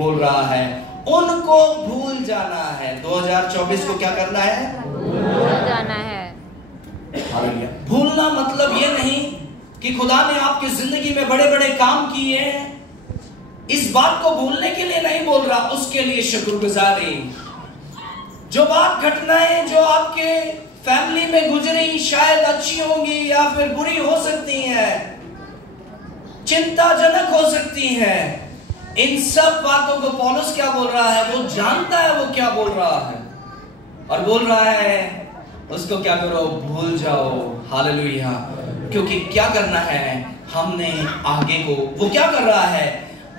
बोल रहा है उनको भूल जाना है। 2024 को क्या करना है? भूल जाना है। भूलना मतलब ये नहीं कि खुदा ने आपकी जिंदगी में बड़े बड़े काम किए हैं, इस बात को भूलने के लिए नहीं बोल रहा, उसके लिए शुक्रगुजारी। जो बात घटनाएं जो आपके फैमिली में गुजरी शायद अच्छी होंगी या फिर बुरी हो सकती हैं, चिंताजनक हो सकती हैं, इन सब बातों को पौलुस क्या बोल रहा है? वो जानता है वो क्या बोल रहा है और बोल रहा है उसको क्या करो, भूल जाओ। हालेलुया। क्योंकि क्या करना है हमने आगे को, वो क्या कर रहा है?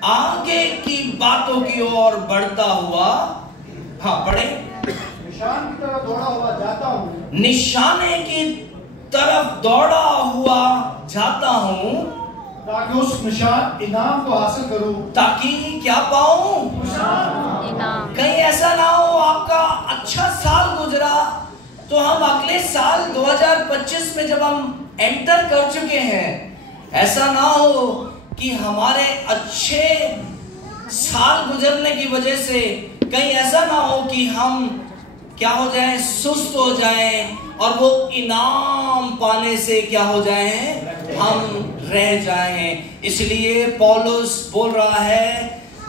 आगे की बातों की ओर बढ़ता हुआ, हाँ पढ़े, निशान की तरफ दौड़ा हुआ जाता हूँ, निशाने की तरफ दौड़ा हुआ जाता हूँ, ताकि उस निशान इनाम को हासिल करूं। ताकि क्या पाऊं? इनाम। कहीं ऐसा ना हो आपका अच्छा साल गुजरा तो हम अगले साल 2025 में जब हम एंटर कर चुके हैं, ऐसा ना हो कि हमारे अच्छे साल गुजरने की वजह से कहीं ऐसा ना हो कि हम क्या हो जाएं, सुस्त हो जाएं और वो इनाम पाने से क्या हो जाएं, हम रह जाएं। इसलिए पौलुस बोल रहा है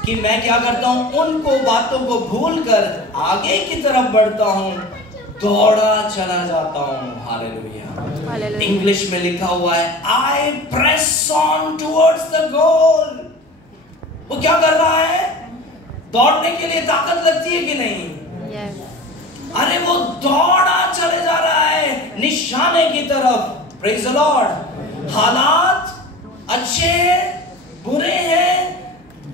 कि मैं क्या करता हूं, उनको बातों को भूलकर आगे की तरफ बढ़ता हूं, दौड़ा चला जाता हूं। हालेलुया। इंग्लिश में लिखा हुआ है आई press on towards the goal. वो क्या कर रहा है? दौड़ने के लिए ताकत लगती है कि नहीं? Yes. अरे वो दौड़ा चले जा रहा है निशाने की तरफ। Praise the Lord. हालात अच्छे बुरे हैं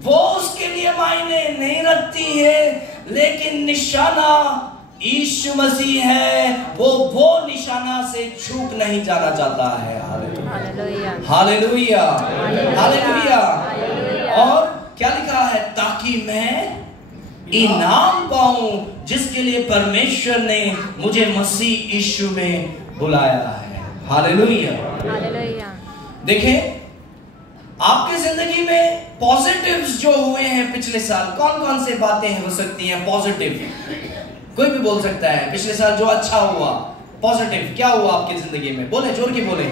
वो उसके लिए मायने नहीं रखती है, लेकिन निशाना यीशु मसीह है, वो निशाना से चूक नहीं जाना चाहता है। Hallelujah, hallelujah, hallelujah. और क्या लिखा है? ताकि मैं इनाम पाऊं जिसके लिए परमेश्वर ने मुझे मसीह यीशु में बुलाया है। Hallelujah, hallelujah. देखें आपकी जिंदगी में पॉजिटिव्स जो हुए हैं पिछले साल, कौन कौन से बातें हो सकती हैं पॉजिटिव? कोई भी बोल सकता है पिछले साल जो अच्छा हुआ पॉजिटिव क्या हुआ आपकी जिंदगी में? बोले, जोर की बोले।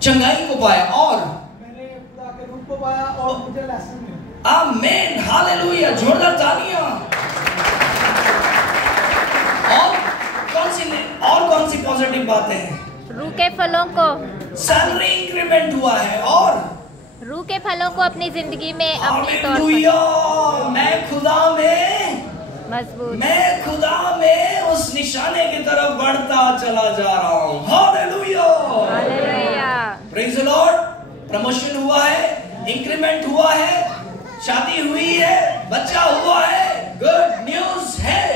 चंगाई को पाया और मैंने खुदा के रूप को पाया और मुझे लेसन मिला। आमीन, हालेलुया, जोरदार तालियां। और कौन सी पॉजिटिव बातें हैं? रूह के फलों को, सैलरी इंक्रीमेंट हुआ है और रूह के फलों को अपनी जिंदगी में अपने तौर हालेलुया, पर मैं खुदा में मजबूत, मैं खुदा में उस निशाने की तरफ बढ़ता चला जा रहा हूं। Hallelujah, hallelujah. Praise the Lord. Promotion हुआ है, इंक्रीमेंट हुआ है, शादी हुई है, बच्चा हुआ है, गुड न्यूज है।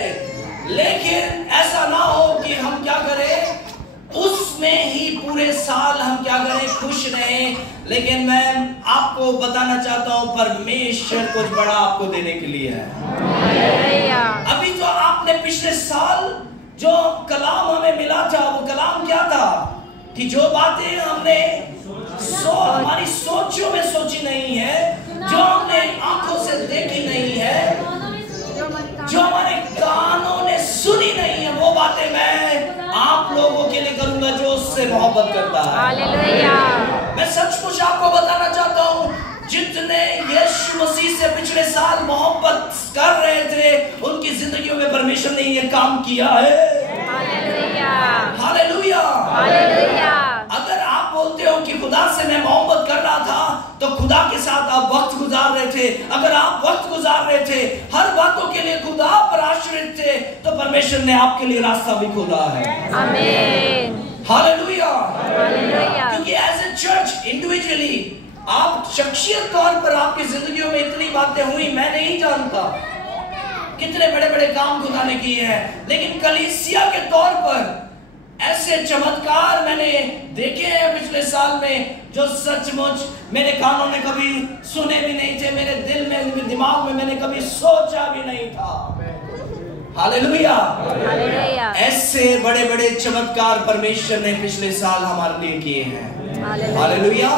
लेकिन ऐसा ना हो कि हम क्या करें, उसमें ही पूरे साल हम क्या करें, खुश रहें। लेकिन मैं आपको बताना चाहता हूं परमेश्वर कुछ बड़ा आपको देने के लिए है। अभी तो आपने पिछले साल जो कलाम हमें मिला था, वो कलाम क्या था कि जो बातें हमने हमारी सोचों में सोची नहीं है, जो हमने आंखों से देखी नहीं है, जो हमारे कानों ने सुनी नहीं है, वो बातें मैं आप लोगों के लिए करूंगा जो उससे मोहब्बत करता है। हालेलुया। मैं सचमुच आपको बताना चाहता हूँ, जितने यीशु मसीह से पिछले साल मोहब्बत कर रहे थे, उनकी जिंदगियों में परमेश्वर ने ये काम किया है। Hallelujah, hallelujah, hallelujah. अगर आप बोलते हो कि खुदा से मैं मोहब्बत कर रहा था, तो खुदा के साथ आप वक्त गुजार रहे थे। अगर आप वक्त गुजार रहे थे, हर बातों के लिए खुदा पर आश्रित थे, तो परमेश्वर ने आपके लिए रास्ता भी खोला है। आमीन, हालेलुया, हालेलुया। क्योंकि एज ए चर्च इंडिविजुअली आप शख्सियत तौर पर आपकी जिंदगियों में इतनी बातें हुई, मैं नहीं जानता कितने बड़े बड़े काम खुदा ने किए हैं, लेकिन कलीसिया के तौर पर ऐसे चमत्कार मैंने देखे हैं पिछले साल में जो सचमुच मेरे कानों ने कभी सुने भी नहीं थे, मेरे दिल में, मेरे दिमाग में मैंने कभी सोचा भी नहीं था। Hallelujah, hallelujah. ऐसे बड़े बड़े चमत्कार परमेश्वर ने पिछले साल हमारे लिए किए हैं। हालेलुया।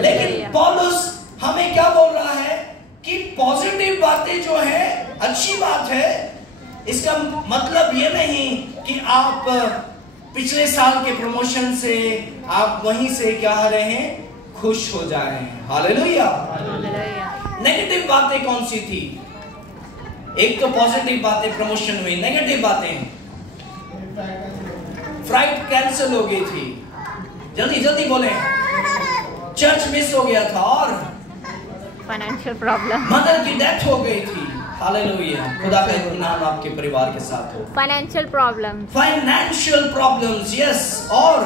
लेकिन पौलुस हमें क्या बोल रहा है कि पॉजिटिव बातें जो है अच्छी बात है। इसका मतलब ये नहीं कि आप पिछले साल के प्रमोशन से आप वहीं से क्या हो रहे हैं, खुश हो जाएं। हालेलुया। नेगेटिव बातें कौन सी थी? एक तो पॉजिटिव बातें प्रमोशन हुई, नेगेटिव बातें फ्लाइट कैंसिल हो गई थी, जल्दी जल्दी बोले, चर्च मिस हो गया था, और फाइनेंशियल प्रॉब्लम, मदर की डेथ हो गई थी। हालेलुया। खुदा का इनाम आपके परिवार के साथ हो। Financial problem, financial problems, yes. और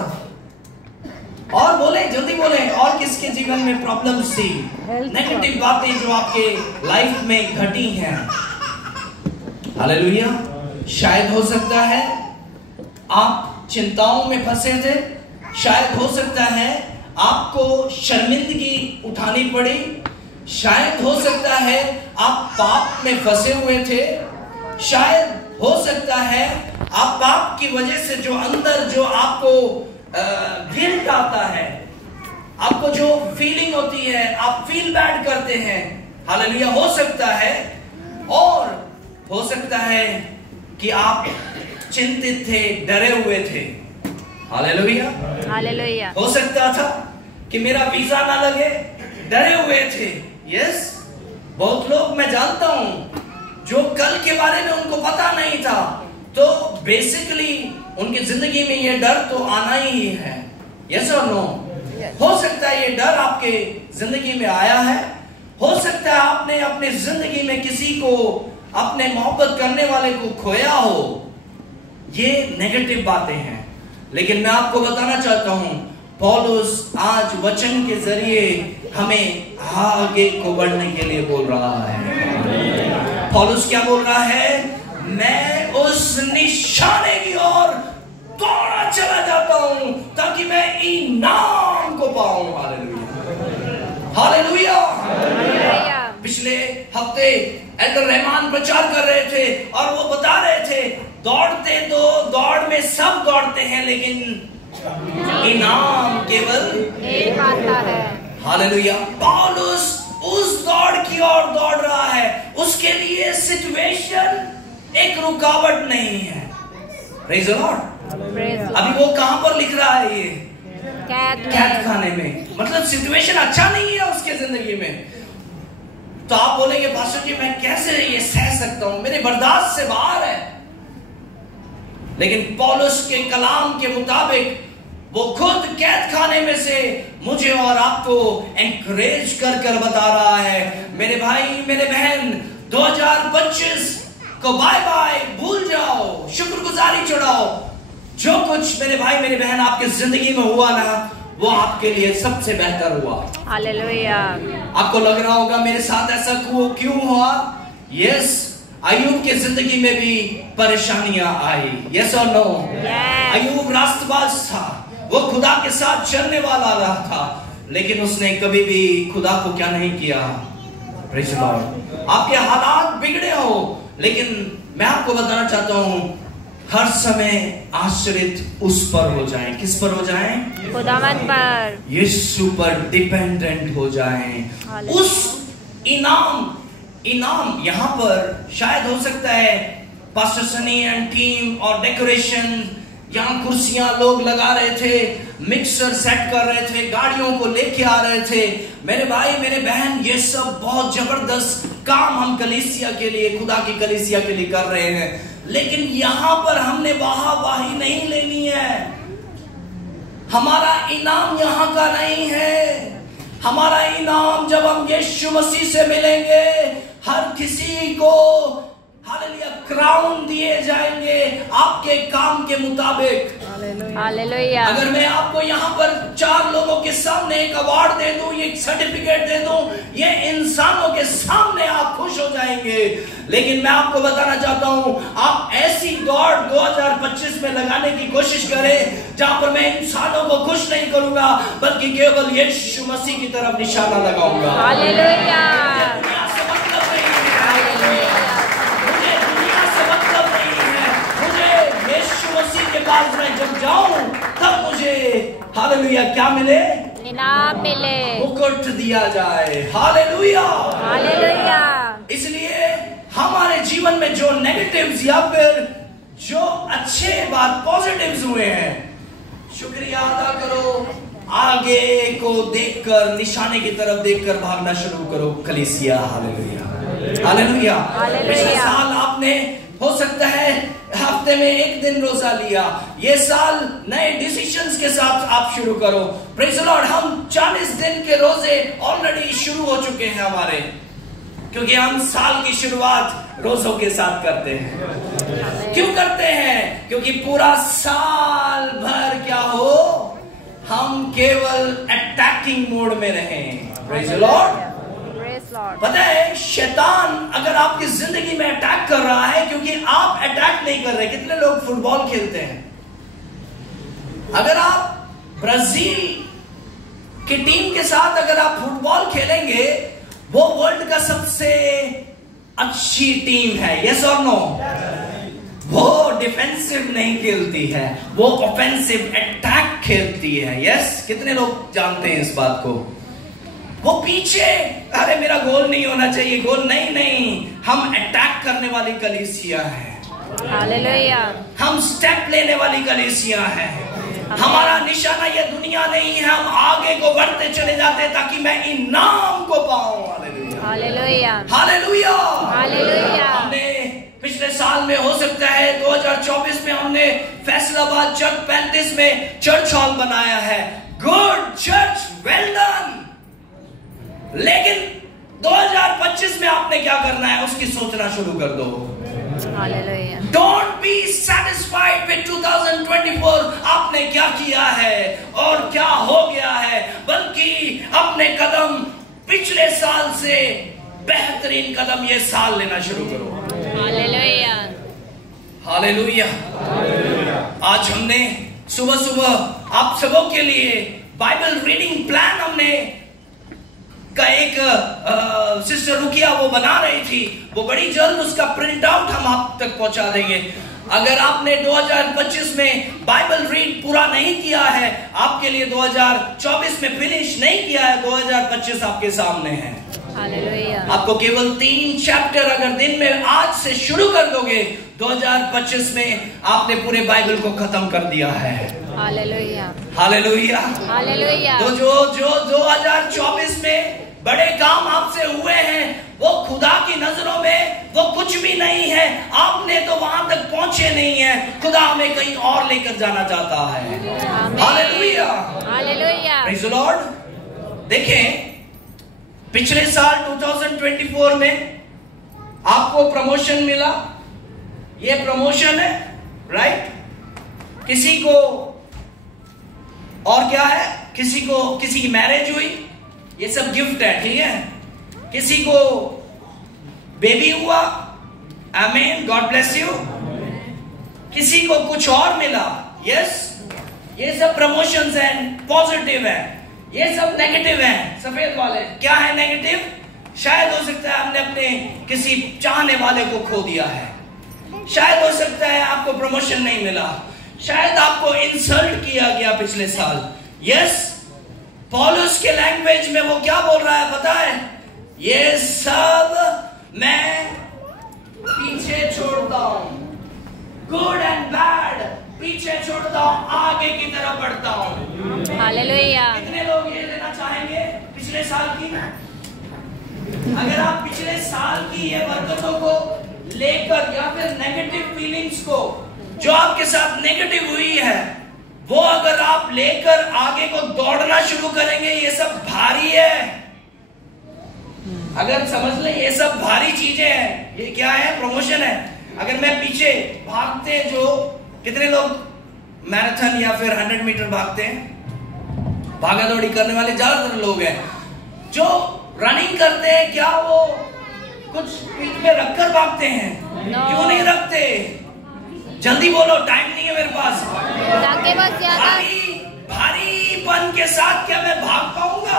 बोले, जल्दी बोले, और किसके जीवन में प्रॉब्लम्स थी? नेगेटिव बातें जो आपके लाइफ में घटी हैं। हालेलुया। शायद हो सकता है आप चिंताओं में फंसे थे, शायद हो सकता है आपको शर्मिंदगी उठानी पड़ी, शायद हो सकता है आप पाप में फंसे हुए थे, शायद हो सकता है आप पाप की वजह से जो अंदर जो आपको गिल्ट आता है, आपको जो फीलिंग होती है, आप फील बैड करते हैं। हालेलुया। हो सकता है, और हो सकता है कि आप चिंतित थे, डरे हुए थे। हालेलुया। हालेलुया। हो सकता था कि मेरा वीजा ना लगे, डरे हुए थे। यस, बहुत लोग मैं जानता हूं जो कल के बारे में उनको पता नहीं था, तो बेसिकली उनकी जिंदगी में ये डर तो आना ही है। यस और नो? हो सकता है ये डर आपके जिंदगी में आया है, हो सकता है आपने अपने जिंदगी में किसी को, अपने मोहब्बत करने वाले को खोया हो। ये नेगेटिव बातें हैं, लेकिन मैं आपको बताना चाहता हूं, पौलुस आज वचन के जरिए हमें आगे को बढ़ने के लिए बोल रहा है। पौलुस क्या बोल रहा है? मैं उस निशाने की ओर दौड़ा चला जाता हूं ताकि मैं इनाम को पाऊं। हालेलुया। हालेलुया। पिछले हफ्ते एल्डर रहमान प्रचार कर रहे थे और वो बता रहे थे, दौड़ते तो दौड़ में सब दौड़ते हैं, लेकिन इनाम केवल एक आता है। हालेलुया। पौलुस उस दौड़ की ओर दौड़ रहा है, उसके लिए सिचुएशन एक रुकावट नहीं है। Praise the Lord. अभी वो कहां पर लिख रहा है? ये कैद खाने में। मतलब सिचुएशन अच्छा नहीं है उसके जिंदगी में। तो आप बोलेंगे, पास्टर जी मैं कैसे ये सह सकता हूं, मेरे बर्दाश्त से बाहर है। लेकिन पौलुस के कलाम के मुताबिक वो खुद कैद खाने में से मुझे और आपको एनकरेज कर कर बता रहा है, मेरे भाई मेरे बहन, 2025 को बाय बाय भूल जाओ, शुक्रगुजारी चढ़ाओ। जो कुछ मेरे भाई मेरे बहन आपके जिंदगी में हुआ ना, वो आपके लिए सबसे बेहतर हुआ। हालेलुया। आपको लग रहा होगा मेरे साथ ऐसा क्यों हुआ? यस, अय्यूब की जिंदगी में भी परेशानियां आई। यस और नो? अय्यूब रास्तबाज था, वो खुदा के साथ चलने वाला रहा था, लेकिन उसने कभी भी खुदा को क्या नहीं किया। Praise the Lord. आपके हालात बिगड़े हो, लेकिन मैं आपको बताना चाहता हूं, हर समय आश्रित उस पर हो जाएं। किस पर हो जाएं? खुदावंद पर, यीशु पर डिपेंडेंट हो जाएं। उस इनाम यहाँ पर शायद हो सकता है पास्टर सनी एंड टीम और डेकोरेशन, यहाँ कुर्सियां लोग लगा रहे थे, मिक्सर सेट कर रहे थे, गाड़ियों को लेके आ रहे थे। मेरे भाई मेरे बहन, ये सब बहुत जबरदस्त काम हम कलीसिया के लिए, खुदा की कलीसिया के लिए कर रहे हैं, लेकिन यहाँ पर हमने वाही नहीं लेनी है। हमारा इनाम यहाँ का नहीं है। हमारा इनाम जब हम यीशु मसीह से मिलेंगे, हर किसी को हालेलुया क्राउन दिए जाएंगे आपके काम के मुताबिक। हालेलुया। अगर मैं आपको यहाँ पर 4 लोगों के सामने एक अवार्ड दे दूं, एक सर्टिफिकेट दे दूं, ये इंसानों के सामने आप खुश हो जाएंगे। लेकिन मैं आपको बताना चाहता हूं, आप ऐसी दौड़ 2025 में लगाने की कोशिश करें जहां पर मैं इंसानों को खुश नहीं करूंगा, बल्कि केवल यीशु मसीह की तरफ निशाना लगाऊंगा। हालेलुया। दुनिया से मतलब नहीं है, मुझे दुनिया से मतलब नहीं है, मुझे यीशु मसीह के पास मैं जब जाऊं तब मुझे हालेलुया क्या मिले? ना मिले, मुकुट दिया जाए। Hallelujah, hallelujah. इसलिए हमारे जीवन में जो नेगेटिव्स या फिर जो अच्छे बात पॉजिटिव्स हुए हैं, शुक्रिया अदा करो। आगे को देखकर, निशाने की तरफ देखकर भागना शुरू करो कलीसिया। Hallelujah, hallelujah. पिछले साल आपने हो सकता है हफ्ते में एक दिन रोजा लिया, ये साल नए डिसीजंस के साथ आप शुरू करो। Praise the Lord. हम 40 दिन के रोजे ऑलरेडी शुरू हो चुके हैं हमारे, क्योंकि हम साल की शुरुआत रोजों के साथ करते हैं। क्यों करते हैं? क्योंकि पूरा साल भर क्या हो, हम केवल अटैकिंग मोड में रहें। Praise the Lord. पता है, शैतान अगर आपकी जिंदगी में अटैक कर रहा है क्योंकि आप अटैक नहीं कर रहे। कितने लोग फुटबॉल खेलते हैं? अगर आप ब्राजील की टीम के साथ अगर आप फुटबॉल खेलेंगे, वो वर्ल्ड का सबसे अच्छी टीम है, यस और नो? वो डिफेंसिव नहीं खेलती है, वो ऑफेंसिव अटैक खेलती है। यस, कितने लोग जानते हैं इस बात को? वो पीछे, अरे मेरा गोल नहीं होना चाहिए, गोल नहीं, हम अटैक करने वाली कलीसिया है। हालेलुया। हम स्टेप लेने वाली कलीसिया है। हमारा निशाना ये दुनिया नहीं है, हम आगे को बढ़ते चले जाते हैं ताकि मैं इनाम को पाऊं। Hallelujah, hallelujah, hallelujah. हमने पिछले साल में, हो सकता है 2024 में, हमने फैसलाबाद चर्च 35 में चर्च हॉल बनाया है। Good church, well done. लेकिन 2025 में आपने क्या करना है उसकी सोचना शुरू कर दो। Hallelujah. Don't be satisfied with 2024 आपने क्या किया है और क्या हो गया है, बल्कि अपने कदम पिछले साल से बेहतरीन कदम ये साल लेना शुरू करो। Hallelujah, hallelujah. आज हमने सुबह सुबह आप सबों के लिए बाइबल रीडिंग प्लान हमने का एक सिस्टर रुकिया वो बना रही थी, वो बड़ी जल्द उसका प्रिंट आउट हम आप तक पहुंचा देंगे। अगर आपने 2025 में बाइबल रीड पूरा नहीं किया है, आपके लिए 2024 में फिनिश नहीं किया है, 2025 आपके सामने है। हालेलुया। आपको केवल 3 चैप्टर अगर दिन में आज से शुरू कर दोगे, 2025 में आपने पूरे बाइबल को खत्म कर दिया है। Hallelujah, hallelujah, hallelujah. तो जो 2024 में बड़े काम आपसे हुए हैं, वो खुदा की नजरों में वो कुछ भी नहीं है। आपने तो वहां तक पहुंचे नहीं है, खुदा हमें कहीं और लेकर जाना चाहता है। Hallelujah, hallelujah, praise the Lord. देखें, पिछले साल 2024 में आपको प्रमोशन मिला, ये प्रमोशन है, राइट? किसी को और क्या है, किसी की मैरिज हुई, ये सब गिफ्ट है, ठीक है? किसी को बेबी हुआ, आमीन, गॉड ब्लेस यू। किसी को कुछ और मिला, यस, ये सब प्रमोशंस हैं, पॉजिटिव है। ये सब नेगेटिव है, सफेद वाले क्या है नेगेटिव? शायद हो सकता है हमने अपने किसी चाहने वाले को खो दिया है, शायद हो सकता है आपको प्रमोशन नहीं मिला, शायद आपको इंसल्ट किया गया पिछले साल। यस, पौलुस के लैंग्वेज में वो क्या बोल रहा है पता है? ये सब मैं पीछे छोड़ता हूं, गुड एंड बैड पीछे छोड़ता हूं, आगे की तरफ बढ़ता हूं। हालेलुया। कितने लोग ये लेना चाहेंगे पिछले साल की? अगर आप पिछले साल की ये बरकतों को लेकर या फिर नेगेटिव फीलिंग्स को जो आपके साथ नेगेटिव हुई है, वो अगर आप लेकर आगे को दौड़ना शुरू करेंगे, ये सब भारी है। अगर समझ लें ये सब भारी चीजें हैं, ये क्या है? प्रमोशन है। अगर मैं पीछे भागते, जो कितने लोग मैराथन या फिर 100 मीटर भागते हैं, भागा दौड़ी करने वाले ज्यादातर लोग हैं। जो रनिंग करते हैं, क्या वो कुछ पीठ में रखकर भागते हैं? क्यों नहीं रखते? जल्दी बोलो, टाइम नहीं है मेरे पास। भारीपन के साथ क्या मैं भाग पाऊंगा?